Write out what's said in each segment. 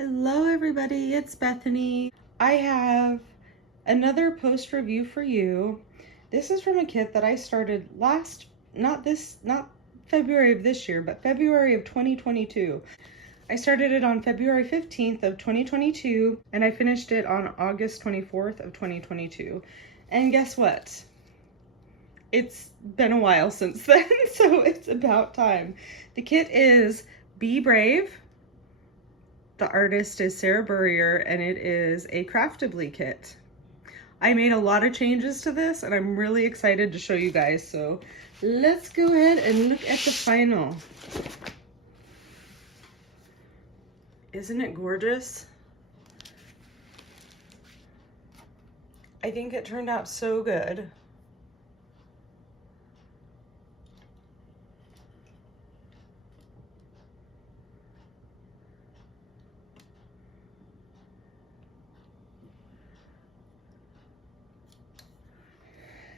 Hello everybody, it's Bethany. I have another post review for you. This is from a kit that I started not February of this year, but February of 2022. I started it on February 15th of 2022 and I finished it on August 24th of 2022. And guess what? It's been a while since then, so it's about time. The kit is Be Brave. The artist is Sara Burrier, and it is a Craftibly kit. I made a lot of changes to this, and I'm really excited to show you guys. So let's go ahead and look at the final. Isn't it gorgeous? I think it turned out so good.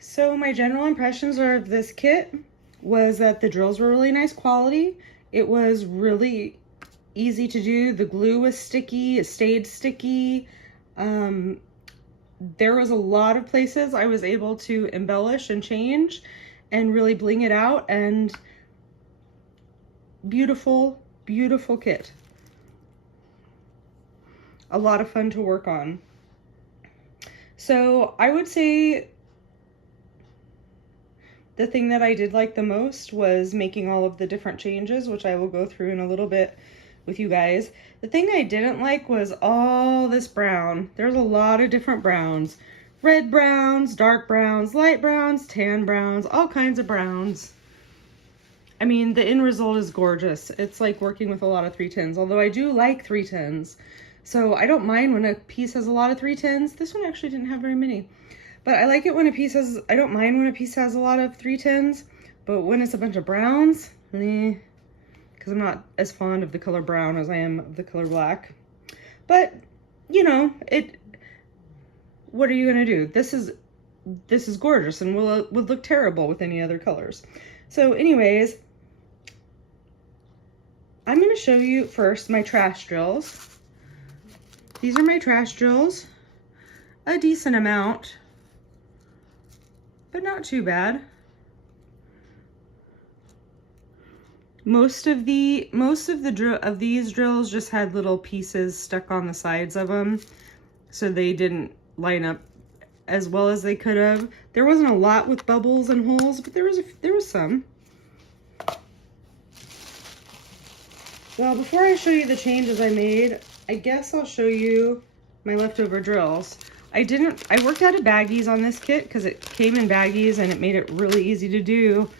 So my general impressions of this kit was that the drills were really nice quality. It was really easy to do. The glue was sticky, it stayed sticky. There was a lot of places I was able to embellish and change and really bling it out, and beautiful, beautiful kit. A lot of fun to work on. So I would say the thing that I did like the most was making all of the different changes, which I will go through in a little bit with you guys. The thing I didn't like was all this brown. There's a lot of different browns. Red browns, dark browns, light browns, tan browns, all kinds of browns. I mean, the end result is gorgeous. It's like working with a lot of 310s, although I do like 310s. So I don't mind when a piece has a lot of 310s. This one actually didn't have very many. But I like it when a piece has, I don't mind when a piece has a lot of 310s, but when it's a bunch of browns, because I'm not as fond of the color brown as I am of the color black. But, you know, what are you gonna do? This is gorgeous and would look terrible with any other colors. So anyways, I'm gonna show you first my trash drills. These are my trash drills, a decent amount, but not too bad. Most of these drills just had little pieces stuck on the sides of them, so they didn't line up as well as they could have. There wasn't a lot with bubbles and holes, but there was some. Well, before I show you the changes I made, I guess I'll show you my leftover drills. I worked out of baggies on this kit because it came in baggies and it made it really easy to do.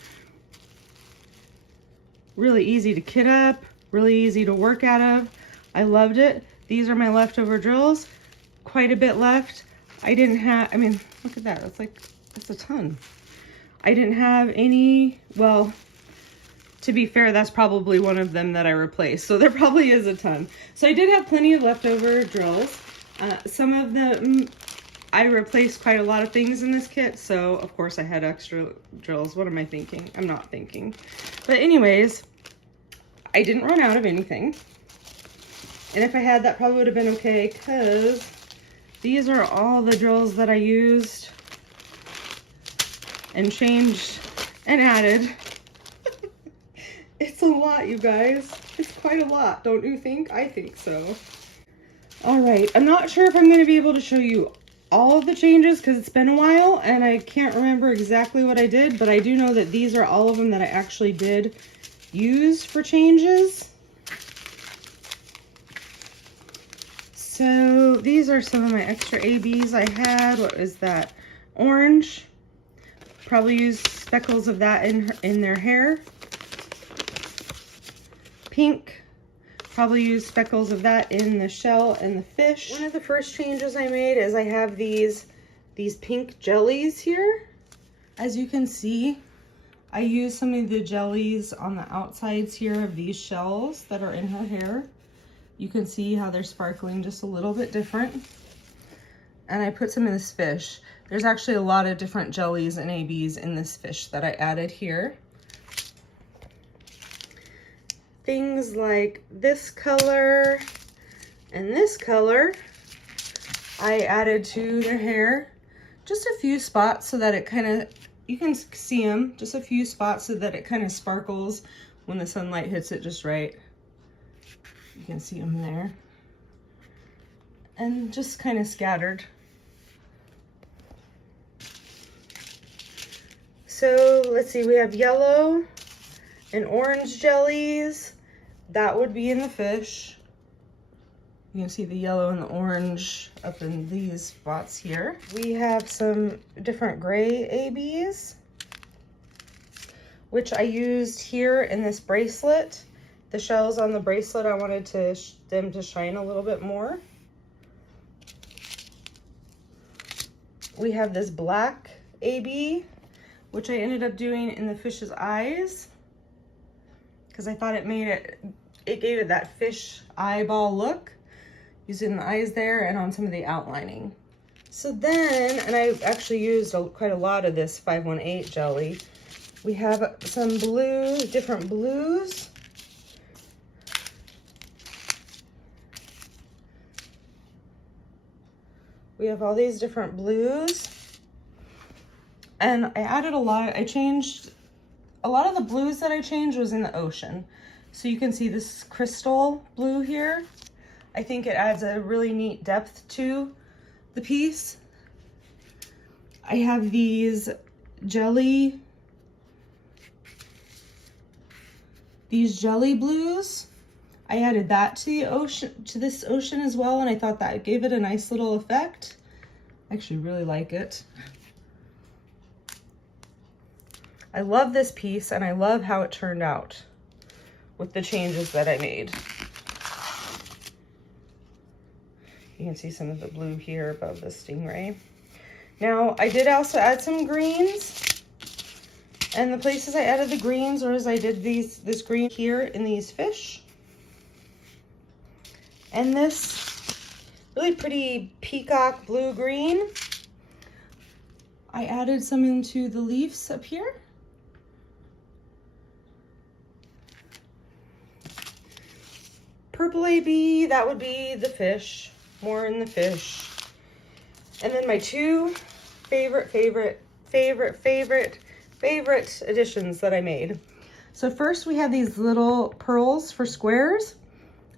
Really easy to kit up, really easy to work out of. I loved it. These are my leftover drills. Quite a bit left. I mean, look at that. That's a ton. I didn't have any, well, to be fair, that's probably one of them that I replaced. So there probably is a ton. So I did have plenty of leftover drills. Some of them, I replaced quite a lot of things in this kit, so of course I had extra drills. What am I thinking? I'm not thinking. But anyways, I didn't run out of anything. And if I had, that probably would have been okay, because these are all the drills that I used and changed and added. It's a lot, you guys. It's quite a lot, don't you think? I think so. All right, I'm not sure if I'm going to be able to show you all of the changes because it's been a while and I can't remember exactly what I did, but I do know that these are all of them that I actually did use for changes. So these are some of my extra ABs I had. What is that? Orange. Probably used speckles of that in their hair. Pink. Probably use speckles of that in the shell and the fish. One of the first changes I made is I have these pink jellies here. As you can see, I use some of the jellies on the outsides here of these shells that are in her hair. You can see how they're sparkling just a little bit different. And I put some in this fish. There's actually a lot of different jellies and ABs in this fish that I added here. Things like this color, And this color, I added to their hair just a few spots so that it kind of, you can see them, just a few spots so that it kind of sparkles when the sunlight hits it just right. You can see them there. And just kind of scattered. So let's see, we have yellow and orange jellies. That would be in the fish. You can see the yellow and the orange up in these spots here. We have some different gray ABs, which I used here in this bracelet. The shells on the bracelet, I wanted them to shine a little bit more. We have this black AB, which I ended up doing in the fish's eyes because I thought it gave it that fish eyeball look, using the eyes there and on some of the outlining. So then, and I actually used quite a lot of this 518 jelly. We have some different blues. We have all these different blues. And I added a lot of the blues that I changed was in the ocean. So you can see this crystal blue here. I think it adds a really neat depth to the piece. I have these jelly blues. I added that to this ocean as well, and I thought that gave it a nice little effect. I actually really like it. I love this piece, and I love how it turned out with the changes that I made. You can see some of the blue here above the stingray. Now, I did also add some greens, and the places I added the greens was I did this green here in these fish, and this really pretty peacock blue green. I added some into the leaves up here. Purple AB, that would be the fish, more in the fish. And then my two favorite additions that I made. So first we have these little pearls for squares.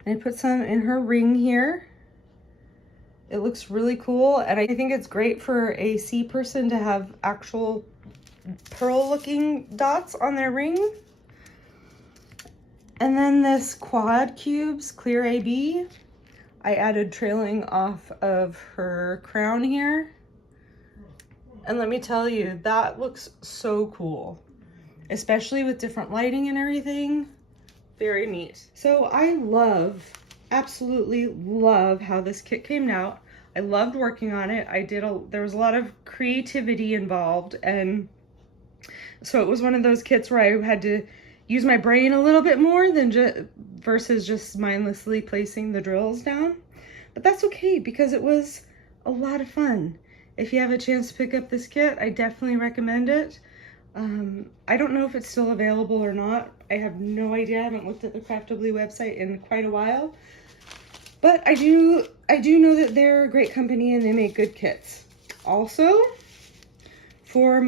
I put some in her ring here. It looks really cool, and I think it's great for a sea person to have actual pearl looking dots on their ring. And then this quad cubes clear AB, I added trailing off of her crown here. And let me tell you, that looks so cool, especially with different lighting and everything. Very neat. So I absolutely love how this kit came out. I loved working on it. There was a lot of creativity involved, and so it was one of those kits where I had to use my brain a little bit more than versus just mindlessly placing the drills down. But that's okay, because it was a lot of fun. If you have a chance to pick up this kit, I definitely recommend it. I don't know if it's still available or not. I have no idea. I haven't looked at the Craftibly website in quite a while. But I do know that they're a great company and they make good kits. Also, for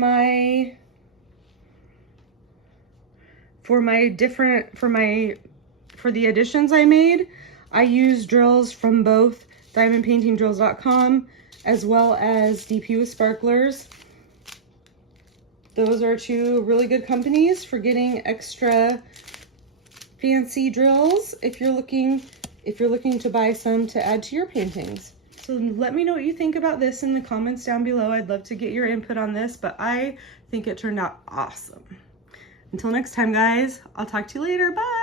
the additions I made, I used drills from both diamondpaintingdrills.com as well as DP with Sparklers. Those are two really good companies for getting extra fancy drills if you're looking to buy some to add to your paintings. So let me know what you think about this in the comments down below. I'd love to get your input on this, but I think it turned out awesome. Until next time, guys, I'll talk to you later. Bye.